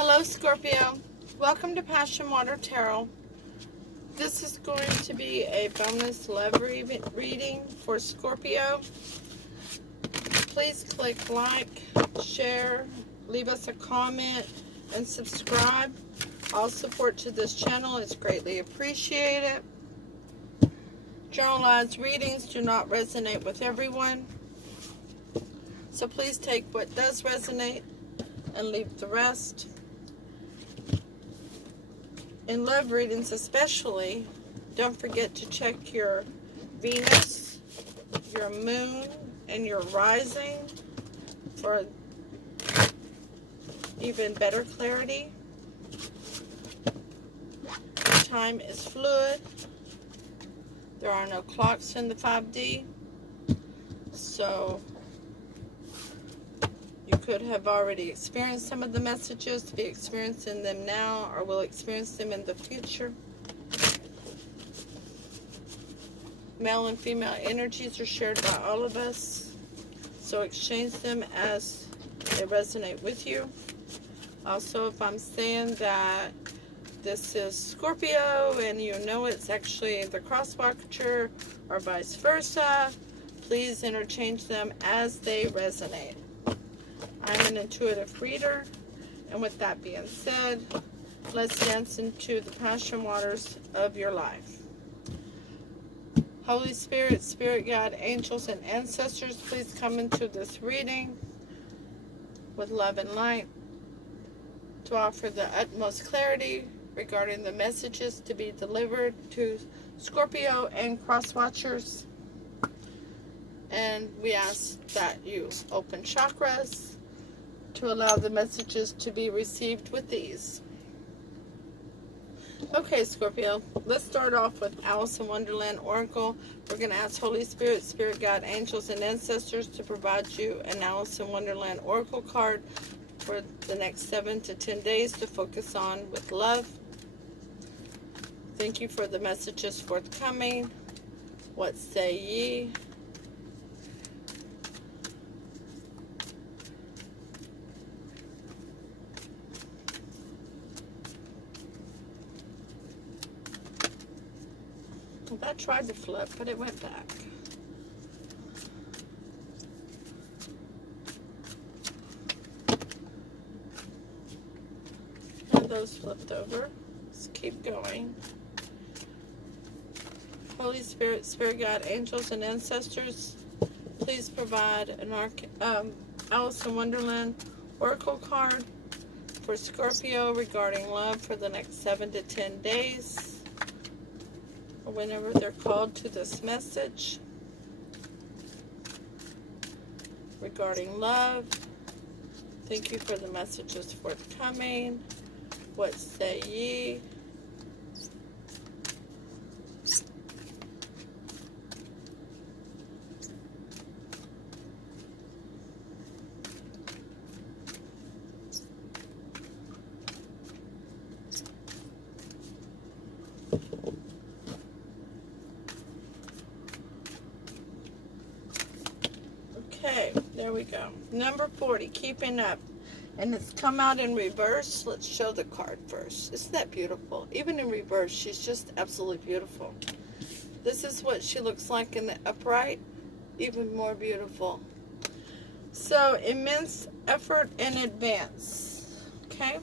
Hello Scorpio, welcome to Passion Water Tarot. This is going to be a bonus love reading for Scorpio. Please click like, share, leave us a comment, and subscribe. All support to this channel is greatly appreciated. Generalized readings do not resonate with everyone, so please take what does resonate and leave the rest. In love readings especially, don't forget to check your Venus, your moon, and your rising for even better clarity. Time is fluid. There are no clocks in the 5D, so you could have already experienced some of the messages, be experiencing them now, or will experience them in the future. Male and female energies are shared by all of us, so exchange them as they resonate with you. Also, if I'm saying that this is Scorpio and you know it's actually the cross-watcher or vice versa, please interchange them as they resonate. I'm an intuitive reader, and with that being said, let's dance into the passion waters of your life. Holy Spirit, Spirit Guide, angels, and ancestors, please come into this reading with love and light to offer the utmost clarity regarding the messages to be delivered to Scorpio and cross-watchers. And we ask that you open chakras to allow the messages to be received with ease. Okay, Scorpio, let's start off with Alice in Wonderland Oracle. We're going to ask Holy Spirit, Spirit Guide, angels, and ancestors to provide you an Alice in Wonderland Oracle card for the next 7 to 10 days to focus on with love. Thank you for the messages forthcoming. What say ye? I tried to flip, but it went back. And those flipped over. Let's keep going. Holy Spirit, Spirit Guide, angels, and ancestors, please provide an Alice in Wonderland Oracle card for Scorpio regarding love for the next 7 to 10 days. Whenever they're called to this message regarding love. Thank you for the messages forthcoming. What say ye? Okay, there we go. Number 40, keeping up. And it's come out in reverse. Let's show the card first. Isn't that beautiful? Even in reverse, she's just absolutely beautiful. This is what she looks like in the upright. Even more beautiful. So, immense effort in advance. Okay?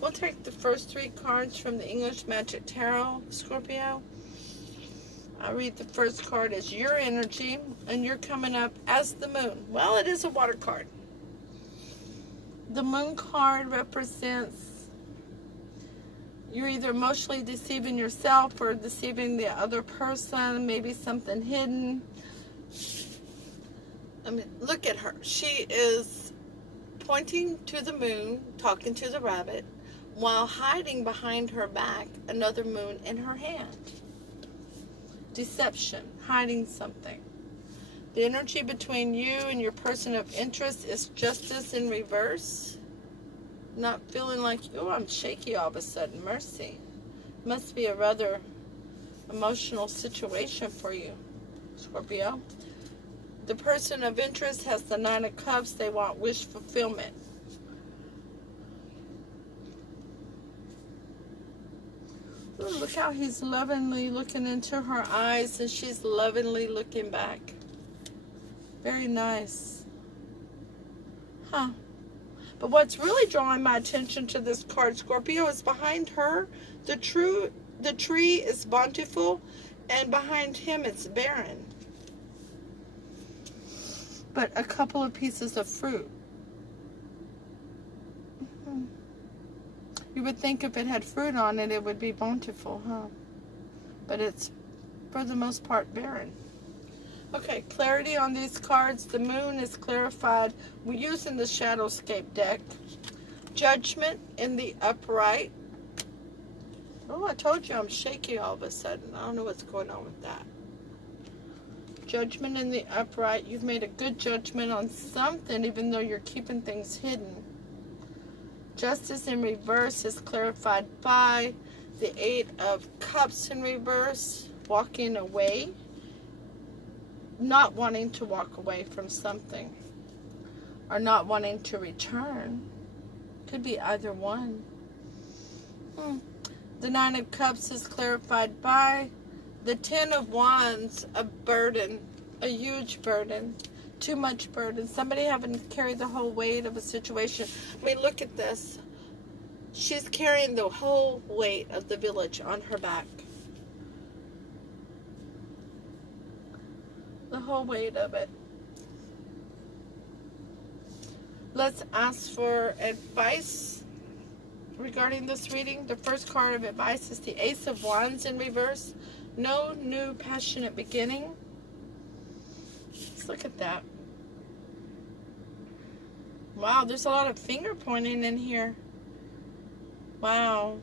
We'll take the first 3 cards from the English Magic Tarot, Scorpio. I read the first card as your energy, and you're coming up as the moon. Well, it is a water card. The moon card represents you're either emotionally deceiving yourself or deceiving the other person, maybe something hidden. I mean, look at her. She is pointing to the moon, talking to the rabbit, while hiding behind her back another moon in her hand. Deception, hiding something. The energy between you and your person of interest is justice in reverse. Not feeling like, oh, I'm shaky all of a sudden. Mercy. Must be a rather emotional situation for you, Scorpio. The person of interest has the 9 of Cups. They want wish fulfillment. Ooh, look how he's lovingly looking into her eyes and she's lovingly looking back. Very nice. Huh. But what's really drawing my attention to this card, Scorpio, is behind her, the tree is bountiful, and behind him it's barren. But a couple of pieces of fruit. You would think if it had fruit on it, it would be bountiful, huh? But it's, for the most part, barren. Okay, clarity on these cards. The moon is clarified. We're using the Shadowscape deck. Judgment in the upright. Oh, I told you I'm shaky all of a sudden. I don't know what's going on with that. Judgment in the upright. You've made a good judgment on something, even though you're keeping things hidden. Justice in reverse is clarified by the Eight of Cups in reverse. Walking away. Not wanting to walk away from something. Or not wanting to return. Could be either one. The Nine of Cups is clarified by the Ten of Wands, a burden, a huge burden, too much burden. Somebody having to carry the whole weight of a situation. I mean, look at this. She's carrying the whole weight of the village on her back. The whole weight of it. Let's ask for advice regarding this reading. The first card of advice is the Ace of Wands in reverse. No new passionate beginning. Let's look at that. Wow, there's a lot of finger pointing in here. Wow.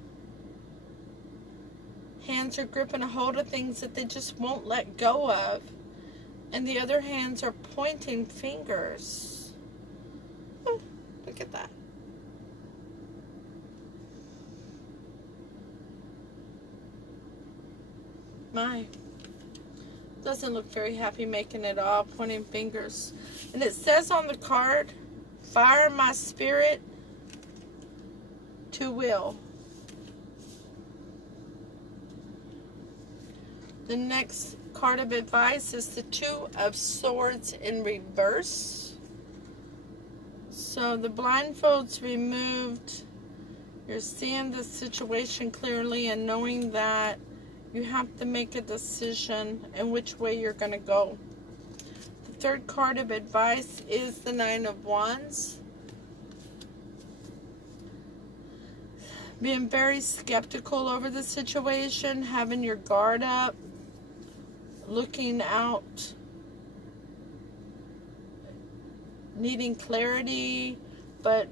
Hands are gripping a hold of things that they just won't let go of. And the other hands are pointing fingers. Oh, look at that. My. Doesn't look very happy making it all, pointing fingers. And it says on the card, fire my spirit to will. The next card of advice is the Two of Swords in reverse. So the blindfold's removed. You're seeing the situation clearly and knowing that you have to make a decision in which way you're going to go. The third card of advice is the Nine of Wands. Being very skeptical over the situation, having your guard up, looking out, needing clarity, but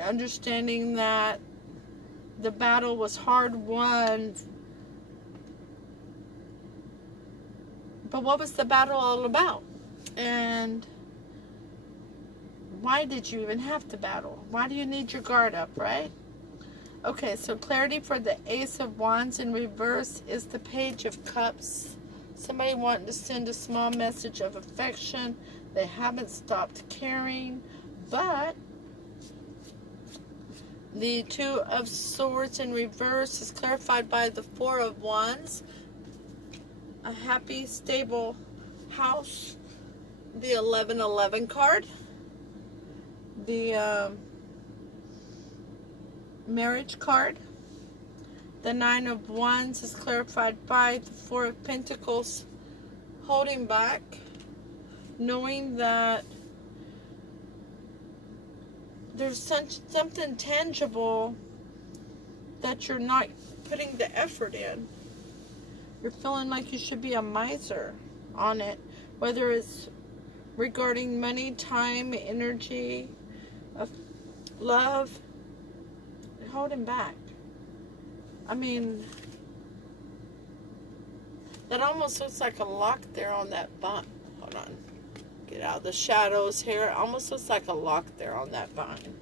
understanding that the battle was hard won. But what was the battle all about? And why did you even have to battle? Why do you need your guard up, right? Okay, so clarity for the Ace of Wands in reverse is the Page of Cups. Somebody wanting to send a small message of affection. They haven't stopped caring, but the Two of Swords in reverse is clarified by the Four of Wands. A happy, stable house. The 1111 card. The marriage card. The Nine of Wands is clarified by the Four of Pentacles. Holding back. Knowing that there's something tangible that you're not putting the effort in. You're feeling like you should be a miser on it. Whether it's regarding money, time, energy, love. Holding back. I mean, that almost looks like a lock there on that bond. Hold on. Get out of the shadows here. It almost looks like a lock there on that vine.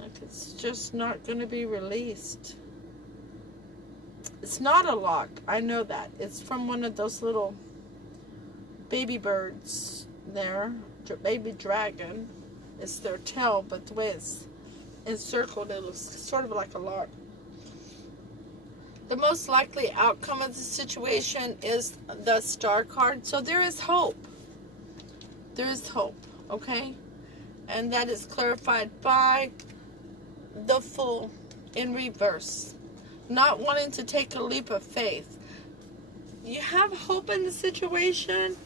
Like it's just not going to be released. It's not a lock. I know that. It's from one of those little baby birds there. Baby dragon. It's their tail, but the way it's encircled, it looks sort of like a lock. The most likely outcome of the situation is the Star card. So there is hope. There is hope, okay? And that is clarified by the Fool in reverse. Not wanting to take a leap of faith. You have hope in the situation,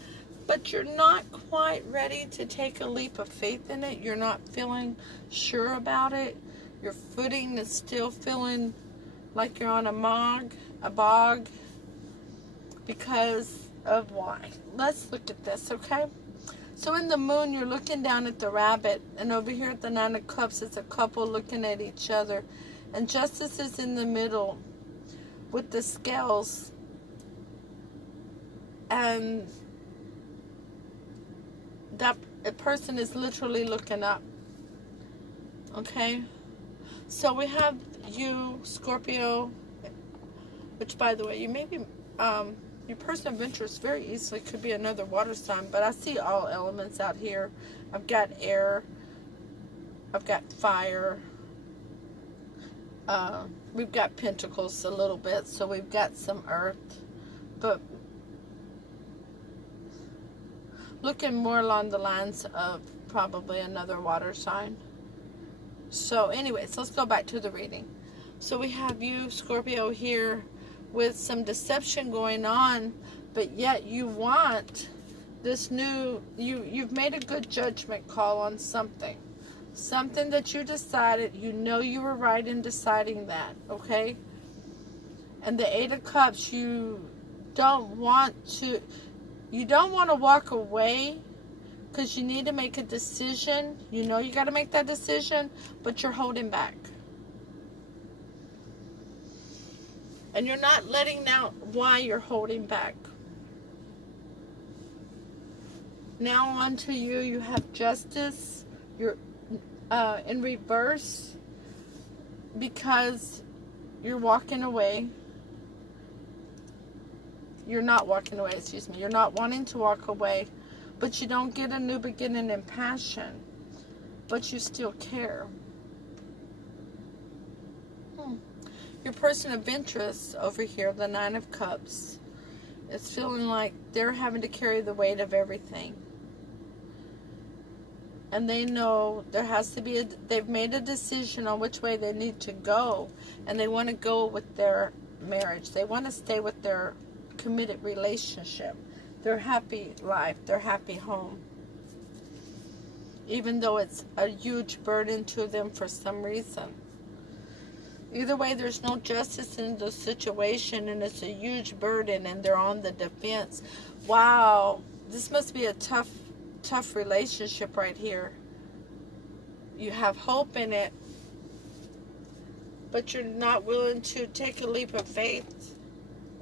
but you're not quite ready to take a leap of faith in it. You're not feeling sure about it. Your footing is still feeling like you're on a bog, because of why. Let's look at this, okay? So in the Moon, you're looking down at the Rabbit, and over here at the Nine of Cups, it's a couple looking at each other, and Justice is in the middle with the Scales, and that a person is literally looking up, okay? So we have you, Scorpio, which, by the way, you may be, your person of interest very easily could be another water sign, but I see all elements out here. I've got air, I've got fire, we've got pentacles a little bit, so we've got some earth, but looking more along the lines of probably another water sign. So anyways, let's go back to the reading. So we have you, Scorpio, here with some deception going on, but yet you want this new, you've made a good judgment call on something. Something that you decided, you know you were right in deciding that, okay? And the Eight of Cups, you don't want to walk away, because you need to make a decision. You know you got to make that decision, but you're holding back. And you're not letting out why you're holding back. Now on to you. You have Justice. You're in reverse, because you're walking away. You're not walking away, excuse me. You're not wanting to walk away. But you don't get a new beginning in passion. But you still care. Your person of interest over here, the Nine of Cups, is feeling like they're having to carry the weight of everything. And they know there has to be they've made a decision on which way they need to go. And they want to go with their marriage. They want to stay with their committed relationship. Their happy life, their happy home. Even though it's a huge burden to them for some reason. Either way, there's no justice in the situation, and it's a huge burden, and they're on the defense. Wow, this must be a tough relationship right here. You have hope in it, but you're not willing to take a leap of faith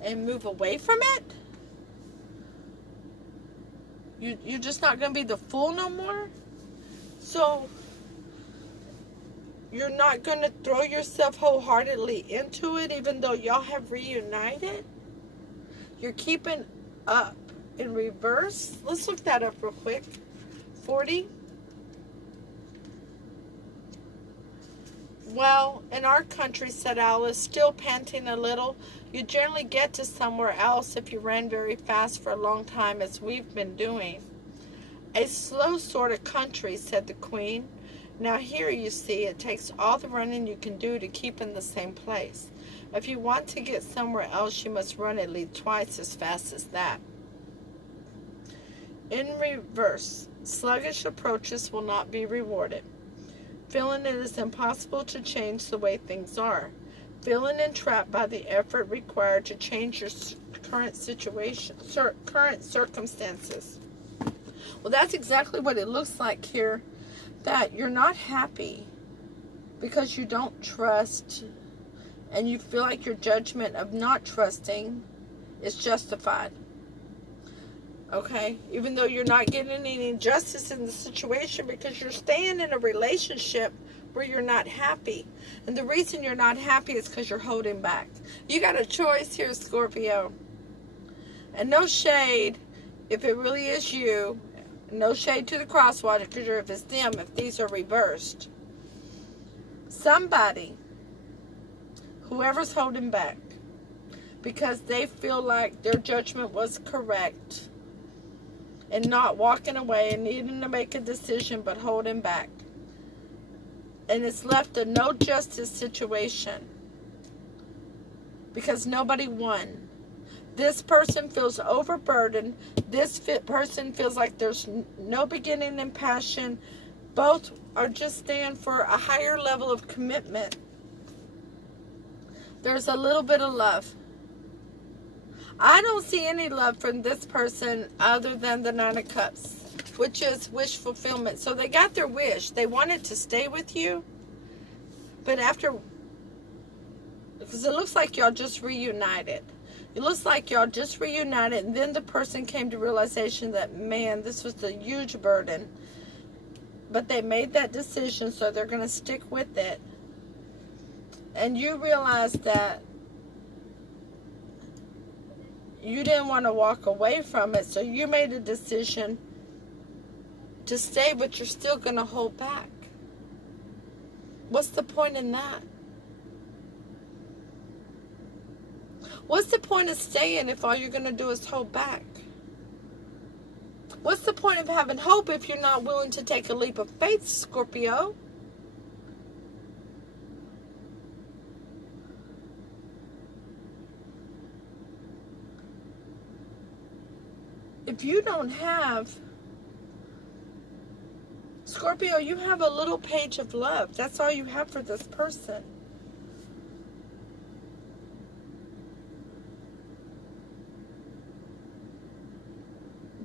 and move away from it. You're just not going to be the fool no more? So, you're not going to throw yourself wholeheartedly into it, even though y'all have reunited? You're keeping up in reverse? Let's look that up real quick. 40. Well, in our country, said Alice, still panting a little, you generally get to somewhere else if you ran very fast for a long time, as we've been doing. A slow sort of country, said the Queen. Now here, you see, it takes all the running you can do to keep in the same place. If you want to get somewhere else, you must run at least twice as fast as that. In reverse, sluggish approaches will not be rewarded. Feeling it is impossible to change the way things are. Feeling entrapped by the effort required to change your current situation, current circumstances. Well, that's exactly what it looks like here. That you're not happy because you don't trust, and you feel like your judgment of not trusting is justified. Okay? Even though you're not getting any justice in the situation, because you're staying in a relationship where you're not happy. And the reason you're not happy is because you're holding back. You got a choice here, Scorpio. And no shade if it really is you. No shade to the crosswatcher, because if it's them, if these are reversed. Somebody, whoever's holding back, because they feel like their judgment was correct and not walking away and needing to make a decision but holding back. And it's left a no justice situation because nobody won. This person feels overburdened. This person feels like there's no beginning and passion. Both are just staying for a higher level of commitment. There's a little bit of love. I don't see any love from this person other than the Nine of Cups, which is wish fulfillment. So they got their wish. They wanted to stay with you. But after, because it looks like y'all just reunited. It looks like y'all just reunited, and then the person came to realization that, man, this was a huge burden. But they made that decision, so they're going to stick with it. And you realize that you didn't want to walk away from it, so you made a decision to stay, but you're still going to hold back. What's the point in that? What's the point of staying if all you're going to do is hold back? What's the point of having hope if you're not willing to take a leap of faith, Scorpio? If you don't have, Scorpio, you have a little page of love. That's all you have for this person.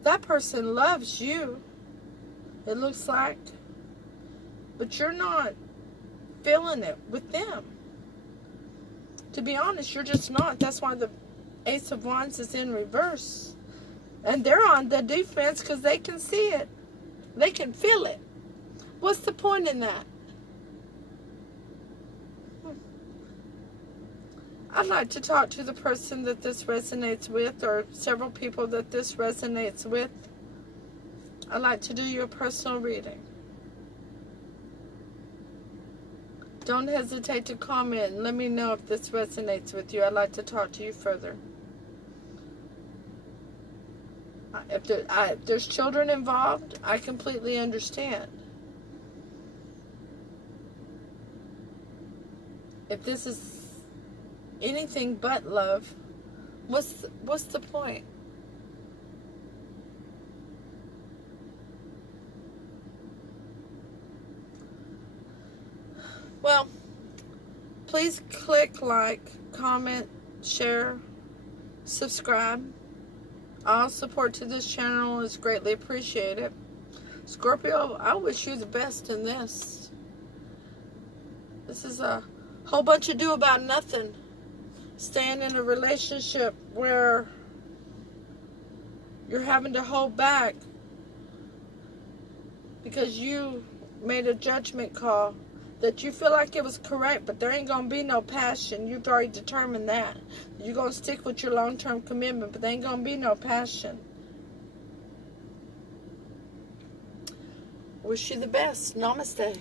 That person loves you, it looks like, but you're not feeling it with them. To be honest, you're just not. That's why the Ace of Wands is in reverse. And they're on the defense because they can see it. They can feel it. What's the point in that? I'd like to talk to the person that this resonates with, or several people that this resonates with. I'd like to do you a personal reading. Don't hesitate to comment and let me know if this resonates with you. I'd like to talk to you further. If there's children involved, I completely understand. If this is anything but love, what's the point? Well, please click like, comment, share, subscribe. All support to this channel is greatly appreciated. Scorpio, I wish you the best in this. This is a whole bunch of do about nothing. Staying in a relationship where you're having to hold back because you made a judgment call that you feel like it was correct, but there ain't going to be no passion. You've already determined that. You're going to stick with your long-term commitment, but there ain't going to be no passion. Wish you the best. Namaste.